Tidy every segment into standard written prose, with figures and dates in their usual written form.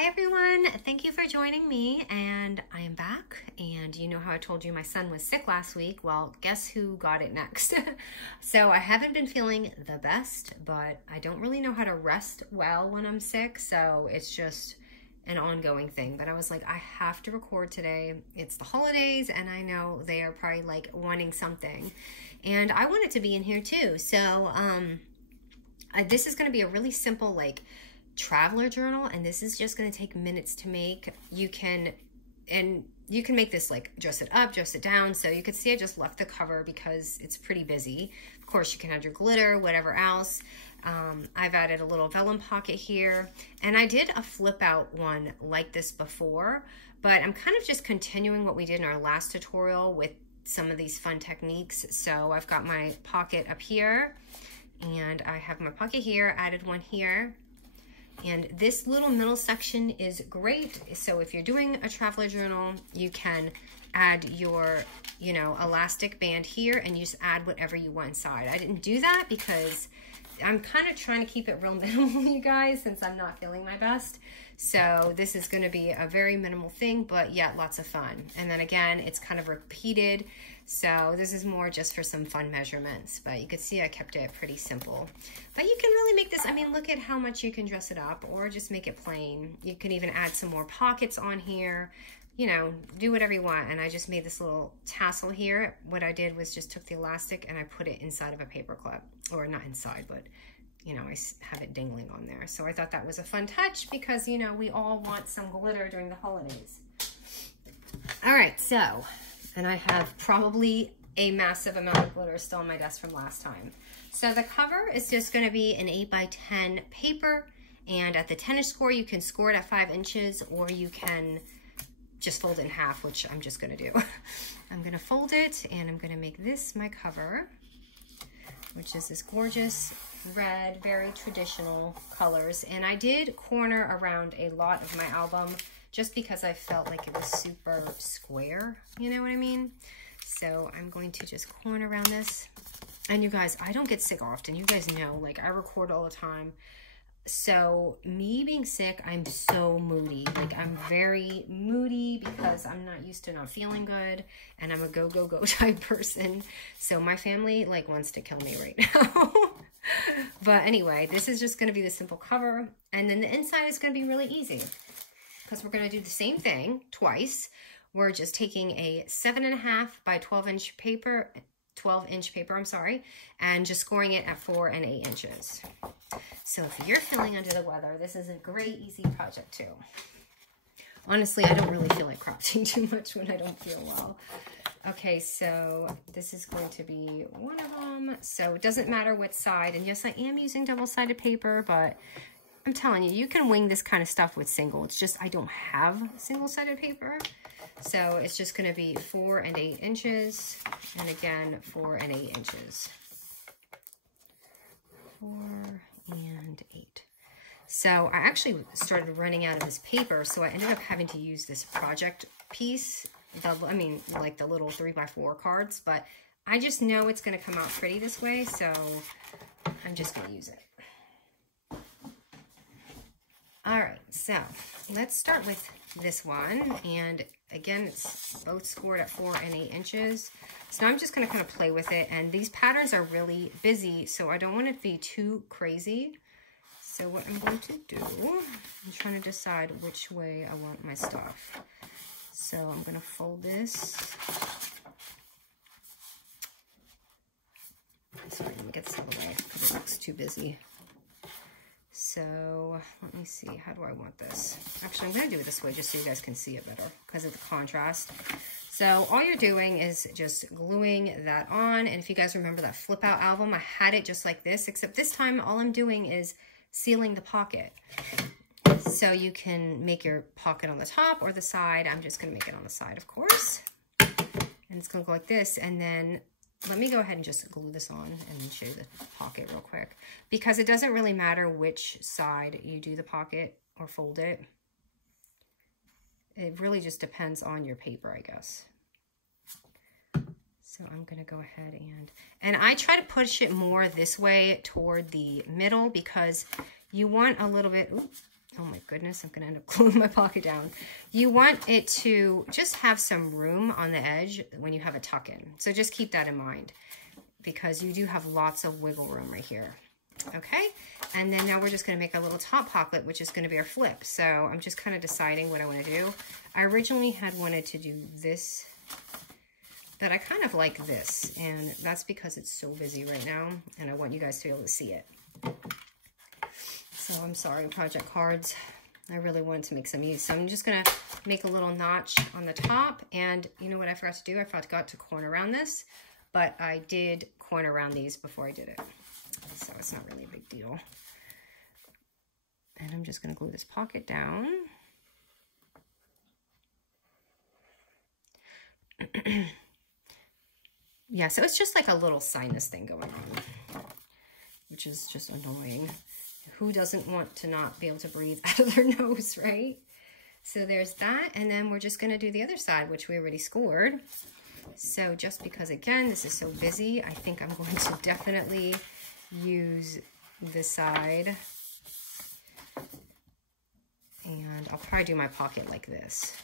Hi everyone, thank you for joining me, and I am back. And you know how I told you my son was sick last week? Well, guess who got it next? So I haven't been feeling the best, but I don't really know how to rest well when I'm sick, so it's just an ongoing thing. But I was like, I have to record today. It's the holidays and I know they are probably like wanting something, and I want it to be in here too. So this is going to be a really simple like traveler journal, and this is just going to take minutes to make. You can make this like dress it up, dress it down. So you can see I just left the cover because it's pretty busy. Of course you can add your glitter, whatever else. I've added a little vellum pocket here, and I did a flip out one like this before, but I'm kind of just continuing what we did in our last tutorial with some of these fun techniques. So I've got my pocket up here, and I have my pocket here, added one here. And this little middle section is great. So if you're doing a traveler journal, you can add your, elastic band here, and you just add whatever you want inside. I didn't do that because I'm kind of trying to keep it real minimal, you guys, since I'm not feeling my best. So this is going to be a very minimal thing, but yet lots of fun. And then again, it's kind of repeated. So this is more just for some fun measurements, but you can see I kept it pretty simple. But you can really make this, I mean, look at how much you can dress it up, or just make it plain. You can even add some more pockets on here, do whatever you want. And I just made this little tassel here. What I did was just took the elastic and I put it inside of a paper clip, or not inside, but I have it dangling on there. So I thought that was a fun touch because, we all want some glitter during the holidays. All right, so, and I have probably a massive amount of glitter still on my desk from last time. So the cover is just gonna be an 8x10 paper, and at the 10-inch score, you can score it at 5 inches, or you can just fold it in half, which I'm just gonna do. I'm gonna fold it, and I'm gonna make this my cover, which is this gorgeous red, very traditional colors. And I did corner around a lot of my album just because I felt like it was super square, you know what I mean? So I'm going to just corner around this. And you guys, I don't get sick often. You guys know, like I record all the time. So me being sick, I'm so moody. Like I'm very moody because I'm not used to not feeling good, and I'm a go, go, go type person. So my family like wants to kill me right now. But anyway, this is just gonna be the simple cover. And then the inside is gonna be really easy because we're gonna do the same thing twice. We're just taking a 7.5 by 12-inch paper, 12-inch paper, I'm sorry, and just scoring it at 4 and 8 inches. So if you're feeling under the weather, this is a great, easy project too. Honestly, I don't really feel like crafting too much when I don't feel well. Okay, so this is going to be one of them. So it doesn't matter what side, and yes, I am using double-sided paper, but I'm telling you, you can wing this kind of stuff with single. It's just I don't have single-sided paper. So it's just gonna be 4 and 8 inches, and again, 4 and 8 inches. 4 and 8. So I actually started running out of this paper, so I ended up having to use this project piece. Like the little 3x4 cards, but I just know it's gonna come out pretty this way, so I'm just gonna use it. All right, so let's start with this one, and again, it's both scored at 4 and 8 inches. So now I'm just gonna kind of play with it, and these patterns are really busy, so I don't want it to be too crazy. So what I'm going to do, I'm trying to decide which way I want my stuff. So I'm gonna fold this. Sorry, let me get this out of the way because it looks too busy. So let me see, how do I want this? Actually, I'm gonna do it this way just so you guys can see it better because of the contrast. So all you're doing is just gluing that on. And if you guys remember that flip out album, I had it just like this, except this time all I'm doing is sealing the pocket. So you can make your pocket on the top or the side. I'm just gonna make it on the side, of course. And it's gonna go like this, and then let me go ahead and just glue this on and show you the pocket real quick, because it doesn't really matter which side you do the pocket or fold it. It really just depends on your paper, I guess. So I'm gonna go ahead and I try to push it more this way toward the middle because you want a little bit, oh my goodness, I'm gonna end up gluing my pocket down. You want it to just have some room on the edge when you have a tuck in. So just keep that in mind because you do have lots of wiggle room right here. Okay, and then now we're just gonna make a little top pocket, which is gonna be our flip. So I'm just kind of deciding what I wanna do. I originally had wanted to do this, but I kind of like this, and that's because it's so busy right now, and I want you guys to be able to see it. So I'm sorry, project cards. I really wanted to make some use. So I'm just gonna make a little notch on the top, and you know what I forgot to do? I forgot to corner around this, but I did corner around these before I did it. So it's not really a big deal. And I'm just gonna glue this pocket down. Yeah, so it's just like a little sinus thing going on, which is just annoying. Who doesn't want to not be able to breathe out of their nose, right? So there's that, and then we're just gonna do the other side, which we already scored. So just because, again, this is so busy, I think I'm going to definitely use this side. And I'll probably do my pocket like this.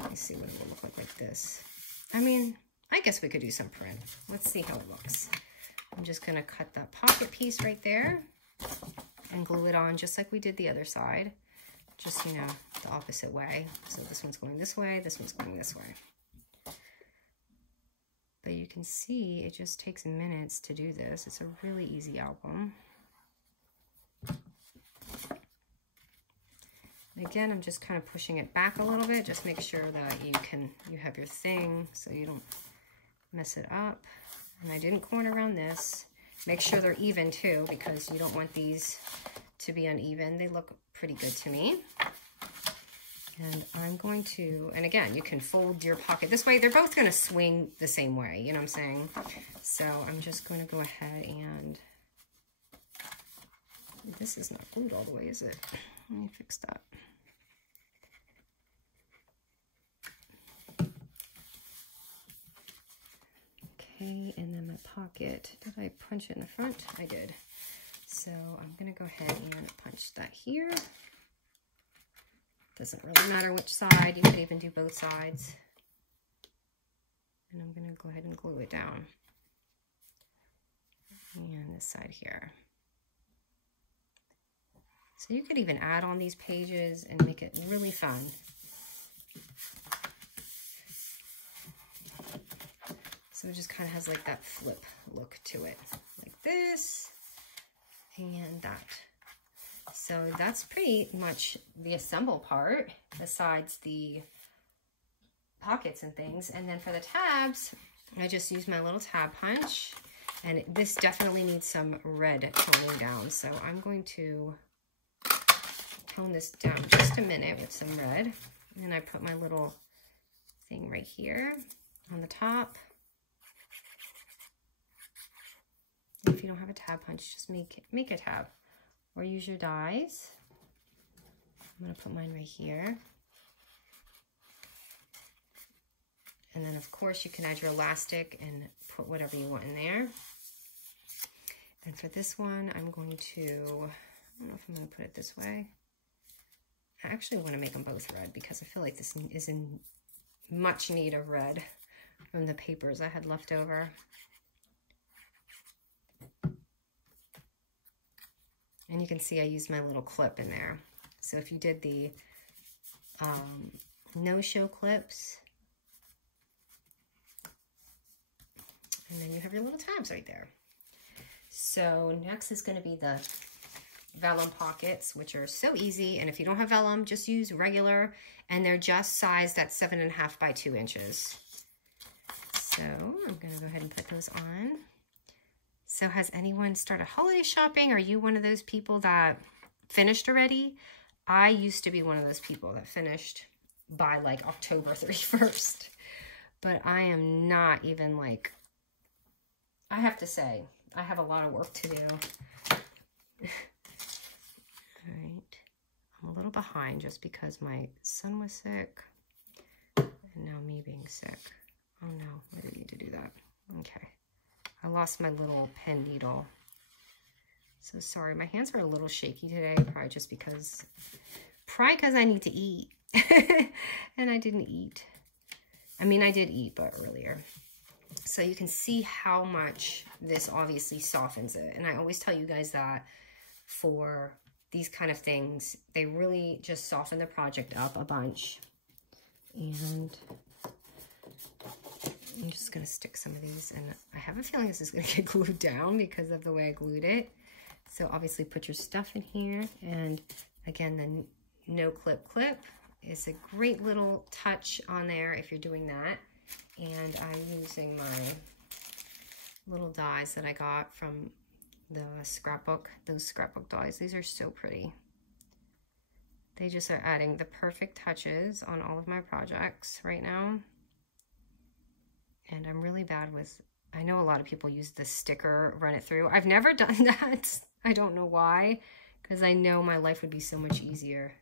Let me see what it will look like this. I mean, I guess we could do some print. Let's see how it looks. I'm just gonna cut that pocket piece right there and glue it on just like we did the other side. Just, you know, the opposite way. So this one's going this way, this one's going this way. But you can see it just takes minutes to do this. It's a really easy album. And again, I'm just kind of pushing it back a little bit. Just make sure that you have your thing so you don't mess it up. And I didn't corner around this. Make sure they're even too, because you don't want these to be uneven. They look pretty good to me. And I'm going to, and again, you can fold your pocket this way. They're both going to swing the same way, you know what I'm saying? So I'm just going to go ahead and, this is not glued all the way, is it? Let me fix that. Okay, and then my pocket, did I punch it in the front? I did. So I'm gonna go ahead and punch that here. Doesn't really matter which side, you could even do both sides. And I'm gonna go ahead and glue it down. And this side here. So you could even add on these pages and make it really fun. So it just kind of has like that flip look to it, like this and that. So that's pretty much the assemble part, besides the pockets and things. And then for the tabs, I just use my little tab punch, and this definitely needs some red toning down. So I'm going to tone this down just a minute with some red. And I put my little thing right here on the top. If you don't have a tab punch, just make a tab or use your dies. I'm gonna put mine right here. And then of course you can add your elastic and put whatever you want in there. And for this one, I'm going to, I don't know if I'm gonna put it this way. I actually want to make them both red because I feel like this is in much need of red from the papers I had left over. And you can see I used my little clip in there. So if you did the no-show clips, and then you have your little tabs right there. So next is going to be the Vellum Pockets, which are so easy. And if you don't have vellum, just use regular, and they're just sized at 7.5 by 2 inches. So I'm going to go ahead and put those on. So has anyone started holiday shopping? Are you one of those people that finished already? I used to be one of those people that finished by like October 31st. But I am not even like, I have to say, I have a lot of work to do. All right, I'm a little behind just because my son was sick and now me being sick. Oh no, I didn't need to do that. Okay. I lost my little pen needle. So sorry, my hands are a little shaky today, probably because I need to eat. And I didn't eat. I mean, I did eat, but earlier. So you can see how much this obviously softens it. And I always tell you guys that for these kind of things, they really just soften the project up a bunch. And I'm just going to stick some of these, and I have a feeling this is going to get glued down because of the way I glued it. So obviously put your stuff in here, and again, the no clip is a great little touch on there if you're doing that. And I'm using my little dies that I got from the scrapbook, those scrapbook dies. These are so pretty. They just are adding the perfect touches on all of my projects right now. And I'm really bad with, I know a lot of people use the sticker, run it through. I've never done that. I don't know why, because I know my life would be so much easier.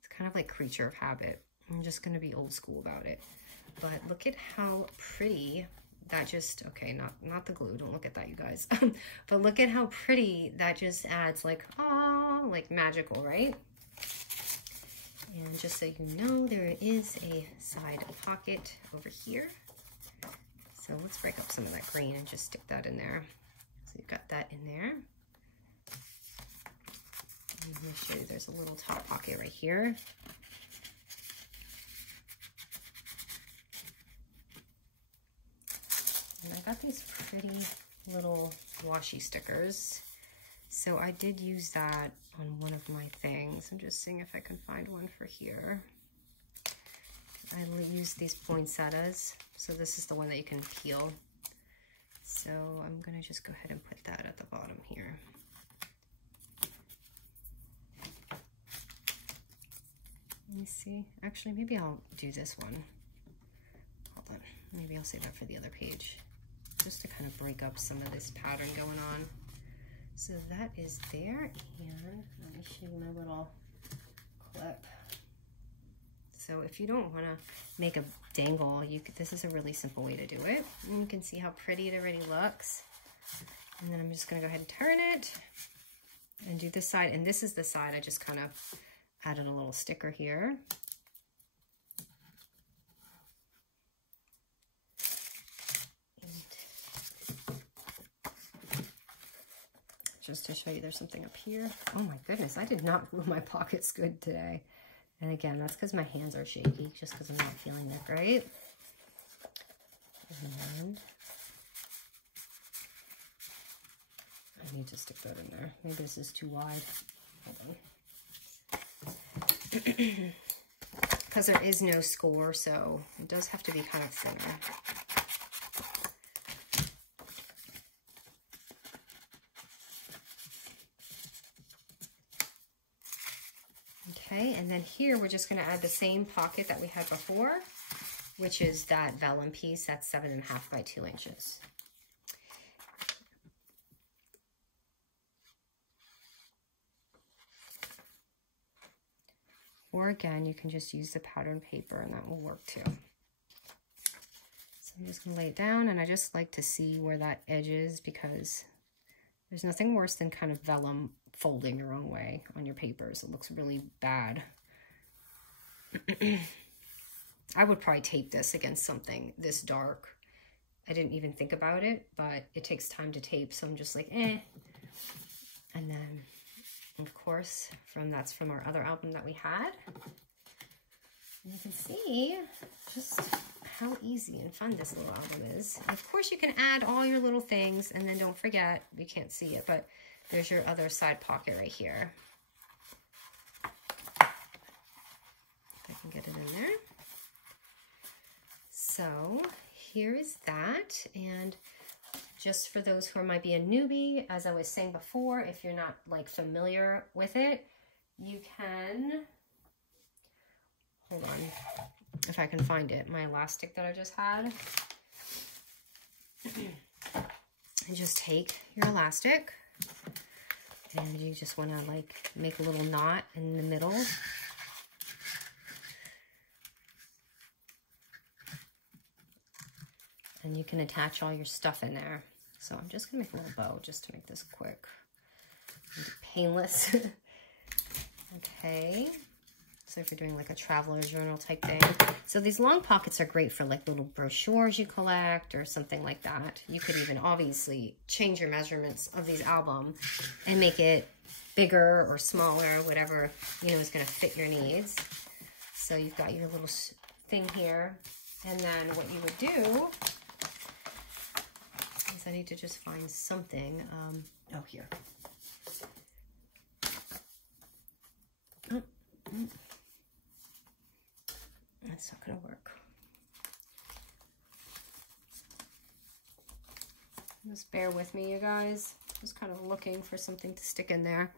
It's kind of like creature of habit. I'm just going to be old school about it. But look at how pretty that just, okay, not the glue. Don't look at that, you guys. But look at how pretty that just adds, like, oh, like magical, right? And just so you know, there is a side pocket over here. So let's break up some of that green and just stick that in there. So you've got that in there. And let me show you, there's a little top pocket right here. And I got these pretty little washi stickers. So I did use that on one of my things. I'm just seeing if I can find one for here. I use these poinsettias. So this is the one that you can peel. So I'm gonna just go ahead and put that at the bottom here. Let me see. Actually, maybe I'll do this one. Hold on. Maybe I'll save that for the other page, just to kind of break up some of this pattern going on. So that is there, and let me show you my little clip. So if you don't want to make a dangle, this is a really simple way to do it. And you can see how pretty it already looks. And then I'm just going to go ahead and turn it and do this side. And this is the side I just kind of added a little sticker here. Just to show you, there's something up here. Oh my goodness, I did not glue my pockets good today. And again, that's because my hands are shaky, just because I'm not feeling that great. And I need to stick that in there. Maybe this is too wide. Hold on. Because there is no score, so it does have to be kind of thinner. Okay, and then here we're just going to add the same pocket that we had before, which is that vellum piece that's 7.5 by 2 inches. Or again, you can just use the pattern paper and that will work too. So I'm just going to lay it down, and I just like to see where that edge is, because there's nothing worse than kind of vellum folding your own way on your papers. It looks really bad. I would probably tape this against something this dark. I didn't even think about it, but it takes time to tape, so I'm just like, eh. And then, of course, that's from our other album that we had. And you can see just how easy and fun this little album is. And of course, you can add all your little things, and then don't forget, you can't see it, but there's your other side pocket right here. If I can get it in there. So here is that. And just for those who might be a newbie, as I was saying before, if you're not like familiar with it, you can, hold on, if I can find it, my elastic that I just had. And just take your elastic, and you just want to like make a little knot in the middle. And you can attach all your stuff in there. So I'm just gonna make a little bow just to make this quick. painless. Okay. So if you're doing like a traveler journal type thing. So these long pockets are great for like little brochures you collect or something like that. You could even obviously change your measurements of these album and make it bigger or smaller, whatever, you know, is going to fit your needs. So you've got your little thing here. And then what you would do is I need to just find something. Oh, here. That's not going to work. Just bear with me, you guys. Just kind of looking for something to stick in there.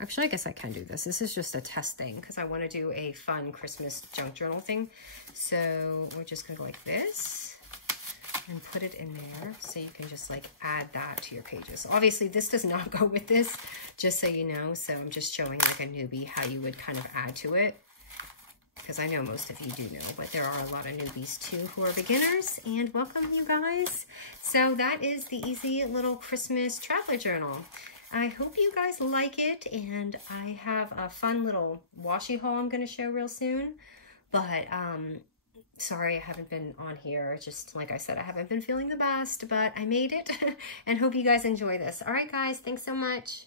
Actually, I guess I can do this. This is just a test thing because I want to do a fun Christmas junk journal thing. So we're just going to go like this and put it in there so you can just like add that to your pages. Obviously, this does not go with this, just so you know. So I'm just showing like a newbie how you would kind of add to it, because I know most of you do know, but there are a lot of newbies too who are beginners, and welcome you guys. So that is the easy little Christmas traveler journal. I hope you guys like it, and I have a fun little washi haul I'm going to show real soon, but sorry I haven't been on here. Just like I said, I haven't been feeling the best, but I made it and hope you guys enjoy this. All right, guys, thanks so much.